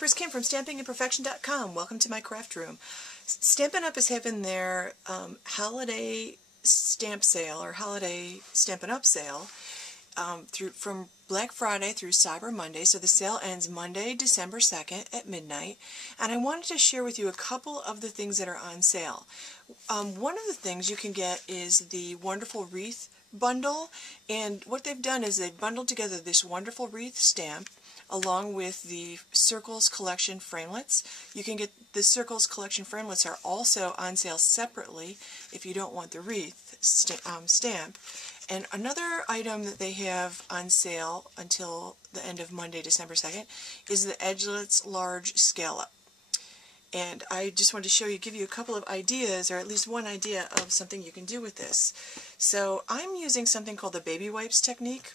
Stampers, Kim from stampingandperfection.com. Welcome to my craft room. Stampin' Up! Is having their holiday stamp sale, or holiday Stampin' Up! Sale, from Black Friday through Cyber Monday. So the sale ends Monday, December 2nd at midnight. And I wanted to share with you a couple of the things that are on sale. One of the things you can get is the wonderful Wreath bundle. And what they've done is they've bundled together this wonderful Wreath stamp along with the Circles Collection framelits. You can get the Circles Collection framelits are also on sale separately if you don't want the Wreath stamp. And another item that they have on sale until the end of Monday, December 2nd, is the Edgelets Large Scallop. And I just wanted to give you a couple of ideas, or at least one idea of something you can do with this. So I'm using something called the baby wipes technique.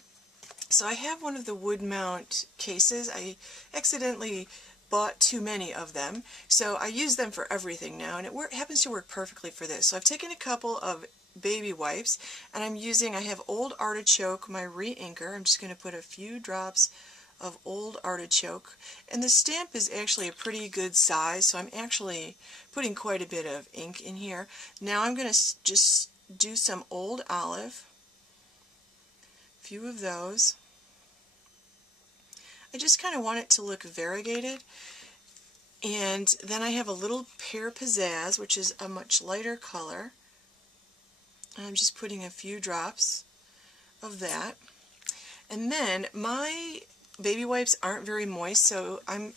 So I have one of the wood mount cases. I accidentally bought too many of them, so I use them for everything now, and it happens to work perfectly for this. So I've taken a couple of baby wipes, and I have Old Artichoke, my re-inker. I'm just going to put a few drops of Old Artichoke, and the stamp is actually a pretty good size, so I'm actually putting quite a bit of ink in here. Now I'm going to just do some Old Olive, a few of those. I just kind of want it to look variegated. And then I have a little Pear Pizzazz, which is a much lighter color. I'm just putting a few drops of that. And then my baby wipes aren't very moist, so I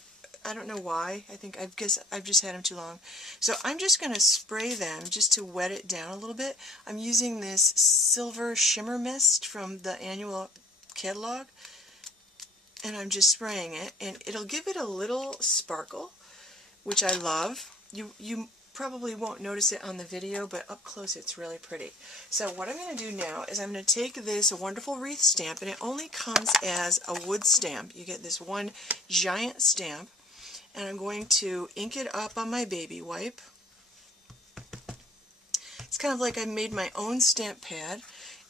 don't know why. I guess I've just had them too long. So I'm just going to spray them just to wet it down a little bit. I'm using this Silver Shimmer Mist from the annual catalog, and I'm just spraying it, and it'll give it a little sparkle, which I love. You probably won't notice it on the video, but up close it's really pretty. So what I'm going to do now is I'm going to take this wonderful Wreath stamp, and it only comes as a wood stamp. You get this one giant stamp, and I'm going to ink it up on my baby wipe. It's kind of like I made my own stamp pad,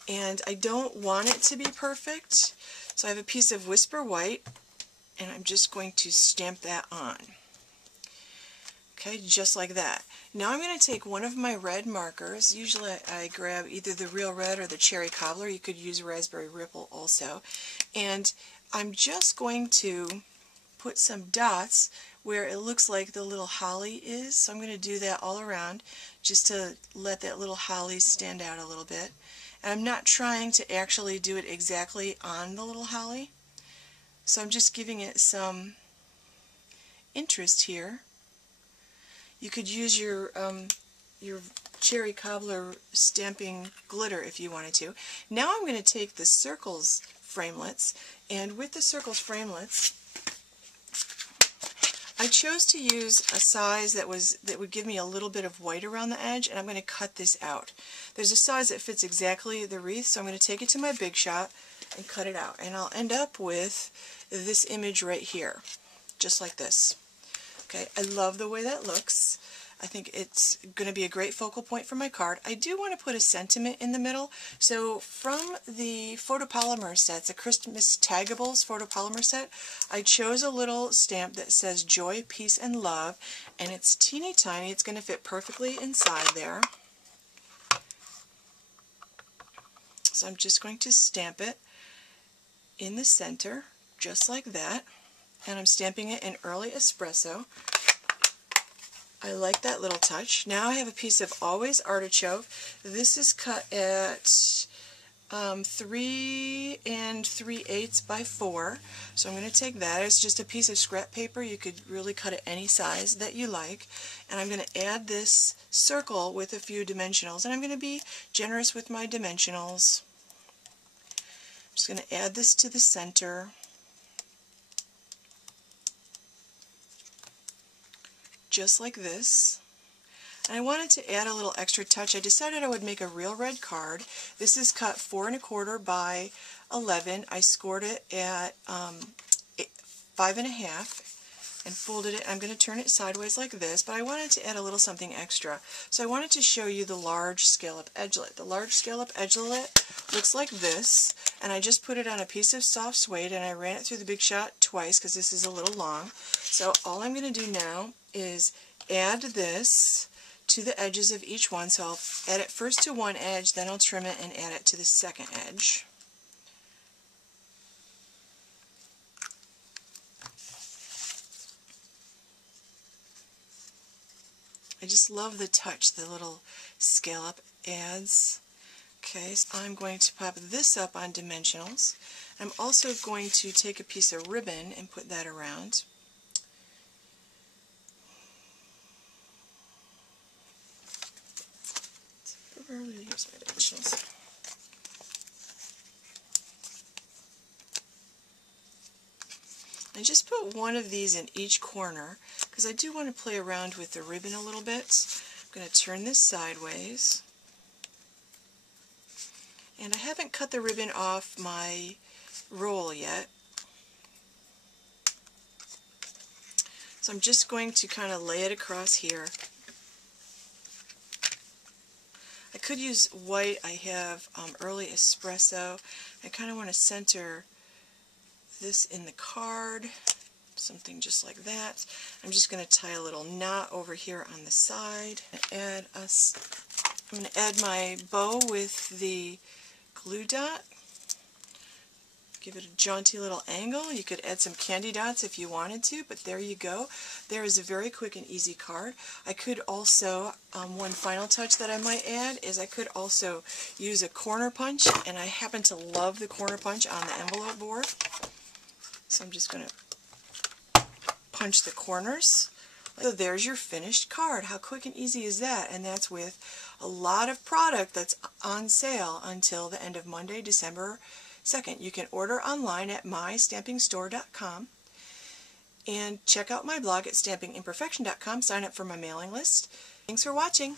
and I don't want it to be perfect, so I have a piece of Whisper White, and I'm just going to stamp that on. Okay, just like that. Now I'm going to take one of my red markers. Usually I grab either the Real Red or the Cherry Cobbler. You could use Raspberry Ripple also. And I'm just going to put some dots where it looks like the little holly is. So I'm going to do that all around just to let that little holly stand out a little bit. And I'm not trying to actually do it exactly on the little holly. So I'm just giving it some interest here. You could use your Cherry Cobbler stamping glitter if you wanted to. Now I'm going to take the Circles framelits, and with the Circles framelits, I chose to use a size that would give me a little bit of white around the edge, and I'm going to cut this out. There's a size that fits exactly the wreath, so I'm going to take it to my Big Shot and cut it out, and I'll end up with this image right here, just like this. Okay, I love the way that looks. I think it's going to be a great focal point for my card. I do want to put a sentiment in the middle. So from the photopolymer sets, the Christmas Taggables photopolymer set, I chose a little stamp that says Joy, Peace, and Love, and it's teeny tiny. It's going to fit perfectly inside there. So I'm just going to stamp it in the center, just like that. And I'm stamping it in Early Espresso. I like that little touch. Now I have a piece of Always Artichoke. This is cut at 3 3/8 by 4. So I'm going to take that. It's just a piece of scrap paper. You could really cut it any size that you like. And I'm going to add this circle with a few dimensionals. And I'm going to be generous with my dimensionals. I'm just going to add this to the center. Just like this. And I wanted to add a little extra touch. I decided I would make a Real Red card. This is cut 4 1/4 by 11. I scored it at 5 1/2 and folded it. I'm going to turn it sideways like this, but I wanted to add a little something extra. So I wanted to show you the Large Scallop Edgelet. The Large Scallop Edgelet looks like this, and I just put it on a piece of soft suede and I ran it through the Big Shot twice because this is a little long. So all I'm going to do now is add this to the edges of each one. So I'll add it first to one edge, then I'll trim it and add it to the second edge. I just love the touch the little scallop adds. Okay, so I'm going to pop this up on dimensionals. I'm also going to take a piece of ribbon and put that around. Here's my dimensionals. I just put one of these in each corner because I do want to play around with the ribbon a little bit. I'm going to turn this sideways. And I haven't cut the ribbon off my roll yet. So I'm just going to kind of lay it across here. I could use white. I have early espresso. I kind of want to center this in the card, something just like that. I'm just going to tie a little knot over here on the side. I'm going to add my bow with the glue dot. Give it a jaunty little angle. You could add some candy dots if you wanted to, but there you go. There is a very quick and easy card. I could also, one final touch that I might add is I could also use a corner punch, and I happen to love the corner punch on the envelope board. So I'm just going to punch the corners. So there's your finished card. How quick and easy is that? And that's with a lot of product that's on sale until the end of Monday, December 2nd. You can order online at mystampingstore.com and check out my blog at stampingimperfection.com. Sign up for my mailing list. Thanks for watching.